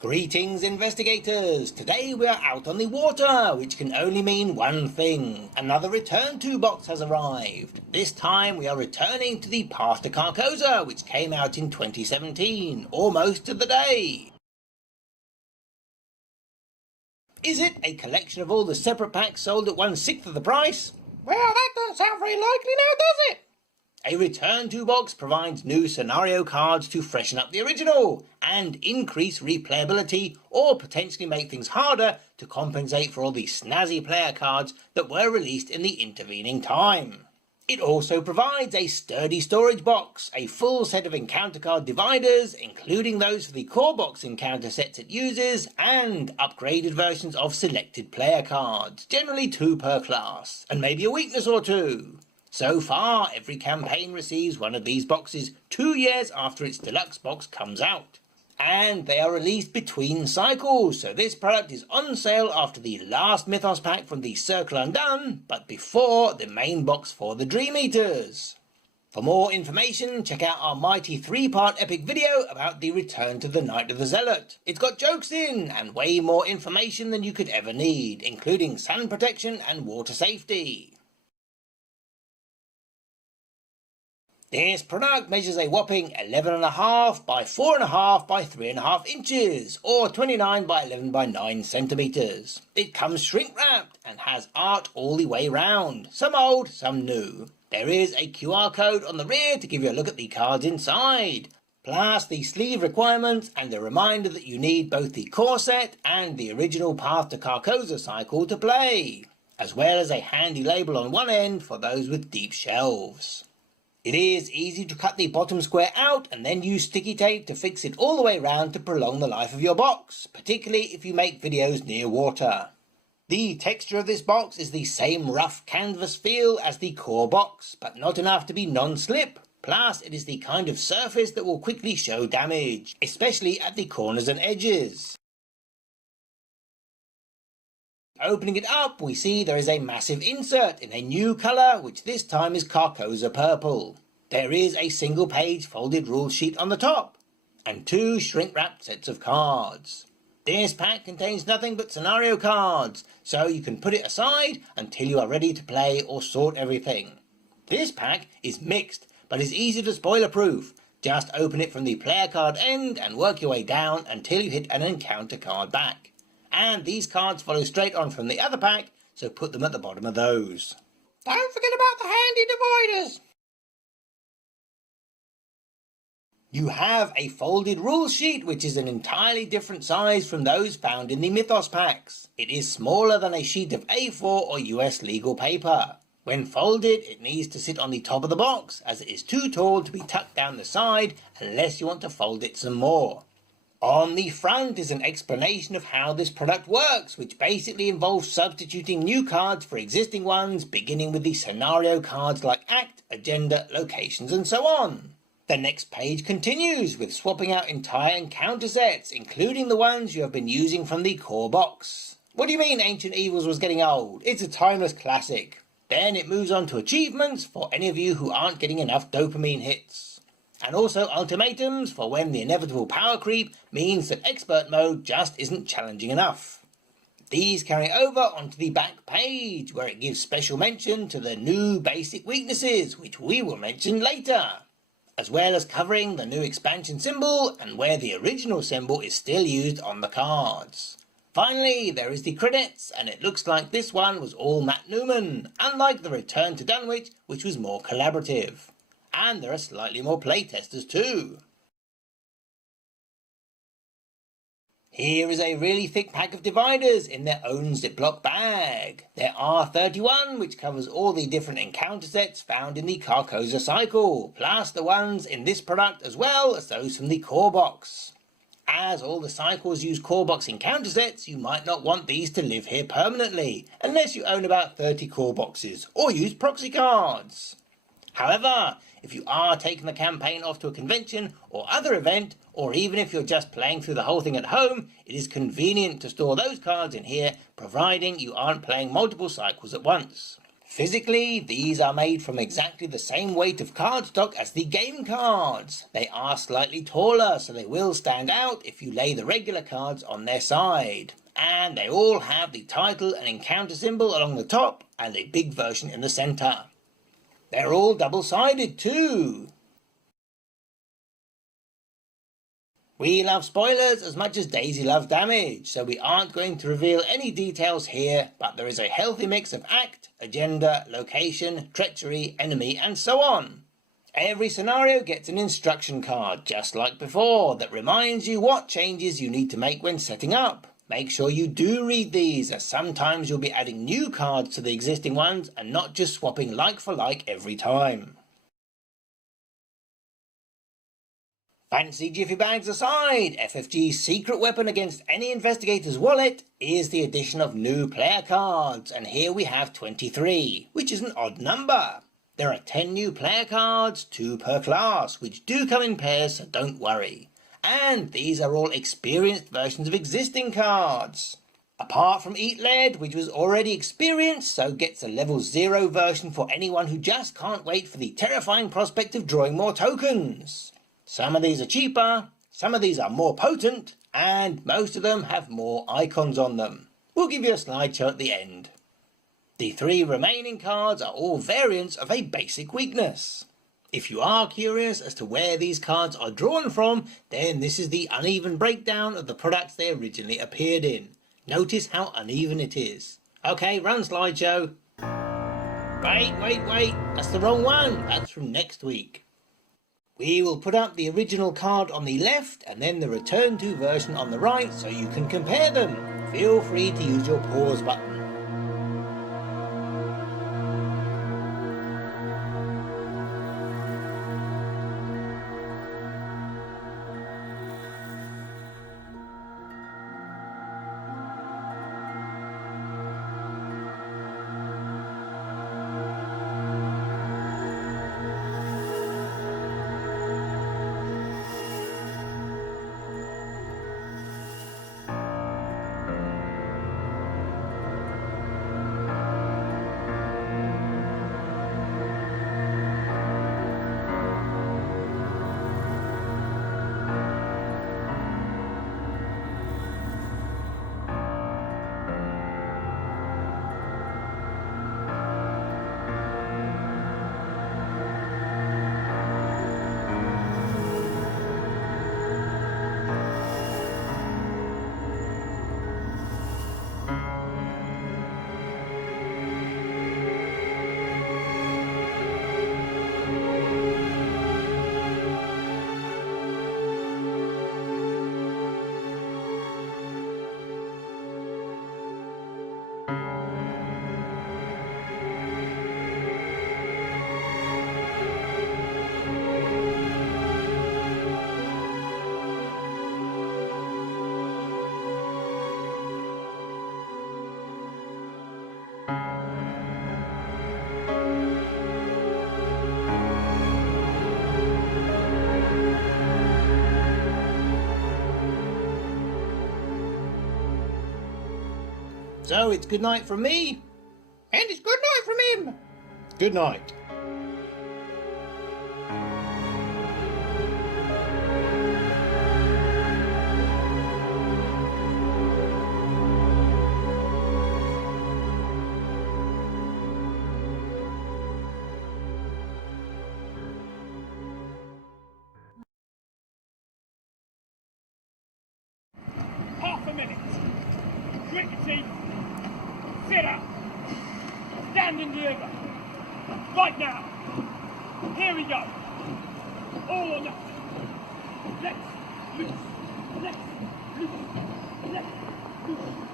Greetings investigators! Today we are out on the water, which can only mean one thing. Another return to box has arrived. This time we are returning to the Path to Carcosa, which came out in 2017, almost to the day. Is it a collection of all the separate packs sold at 1/6 of the price? Well, that doesn't sound very likely now, does it? A return to box provides new scenario cards to freshen up the original and increase replayability or potentially make things harder to compensate for all the snazzy player cards that were released in the intervening time. It also provides a sturdy storage box, a full set of encounter card dividers, including those for the core box encounter sets it uses, and upgraded versions of selected player cards, generally 2 per class, and maybe a weakness or 2. So far, every campaign receives one of these boxes 2 years after its deluxe box comes out. And they are released between cycles, so this product is on sale after the last Mythos pack from the Circle Undone, but before the main box for the Dream Eaters. For more information, check out our mighty 3-part epic video about the return to the Night of the Zealot. It's got jokes in, and way more information than you could ever need, including sun protection and water safety. This product measures a whopping 11.5 by 4.5 by 3.5 inches, or 29 by 11 by 9 centimeters. It comes shrink wrapped and has art all the way round, some old, some new. There is a QR code on the rear to give you a look at the cards inside, plus the sleeve requirements and the reminder that you need both the core set and the original Path to Carcosa cycle to play, as well as a handy label on one end for those with deep shelves. It is easy to cut the bottom square out and then use sticky tape to fix it all the way around to prolong the life of your box, particularly if you make videos near water. The texture of this box is the same rough canvas feel as the core box, but not enough to be non-slip. Plus, it is the kind of surface that will quickly show damage, especially at the corners and edges. Opening it up, we see there is a massive insert in a new colour, which this time is Carcosa purple. There is a single page folded rule sheet on the top, and 2 shrink-wrapped sets of cards. This pack contains nothing but scenario cards, so you can put it aside until you are ready to play or sort everything. This pack is mixed, but is easy to spoiler-proof. Just open it from the player card end and work your way down until you hit an encounter card back. And these cards follow straight on from the other pack, so put them at the bottom of those. Don't forget about the handy dividers. You have a folded rule sheet, which is an entirely different size from those found in the Mythos packs. It is smaller than a sheet of A4 or US legal paper. When folded, it needs to sit on the top of the box, as it is too tall to be tucked down the side unless you want to fold it some more. On the front is an explanation of how this product works, which basically involves substituting new cards for existing ones, beginning with the scenario cards like Act, Agenda, Locations, and so on. The next page continues with swapping out entire encounter sets, including the ones you have been using from the core box. What do you mean Ancient Evils was getting old? It's a timeless classic. Then it moves on to achievements for any of you who aren't getting enough dopamine hits. And also ultimatums for when the inevitable power creep means that expert mode just isn't challenging enough. These carry over onto the back page, where it gives special mention to the new basic weaknesses, which we will mention later, as well as covering the new expansion symbol and where the original symbol is still used on the cards. Finally, there is the credits, and it looks like this one was all Matt Newman, unlike the return to Dunwich, which was more collaborative. And there are slightly more playtesters too. Here is a really thick pack of dividers in their own Ziploc bag. There are 31, which covers all the different encounter sets found in the Carcosa cycle, plus the ones in this product as well as those from the core box. As all the cycles use core box encounter sets, you might not want these to live here permanently, unless you own about 30 core boxes, or use proxy cards. However, if you are taking the campaign off to a convention or other event, or even if you're just playing through the whole thing at home, it is convenient to store those cards in here, providing you aren't playing multiple cycles at once. Physically, these are made from exactly the same weight of cardstock as the game cards. They are slightly taller, so they will stand out if you lay the regular cards on their side. And they all have the title and encounter symbol along the top and a big version in the centre. They're all double-sided too. We love spoilers as much as Daisy loves damage, so we aren't going to reveal any details here, but there is a healthy mix of act, agenda, location, treachery, enemy, and so on. Every scenario gets an instruction card, just like before, that reminds you what changes you need to make when setting up. Make sure you do read these, as sometimes you'll be adding new cards to the existing ones and not just swapping like for like every time. Fancy jiffy bags aside, FFG's secret weapon against any investigator's wallet is the addition of new player cards, and here we have 23, which is an odd number. There are 10 new player cards, 2 per class, which do come in pairs, so don't worry. And these are all experienced versions of existing cards. Apart from Eat Lead, which was already experienced, so gets a level 0 version for anyone who just can't wait for the terrifying prospect of drawing more tokens. Some of these are cheaper, some of these are more potent, and most of them have more icons on them. We'll give you a slideshow at the end. The 3 remaining cards are all variants of a basic weakness. If you are curious as to where these cards are drawn from, then this is the uneven breakdown of the products they originally appeared in. Notice how uneven it is. Okay, run slideshow. Wait, that's the wrong one. That's from next week. We will put up the original card on the left and then the return to version on the right so you can compare them. Feel free to use your pause button. So it's good night from me. And it's good night from him. Good night. Half a minute. Grit your teeth. Sit up. Stand and deliver. Right now. Here we go. All or nothing. Let's loose. Let's loose. Let's loose.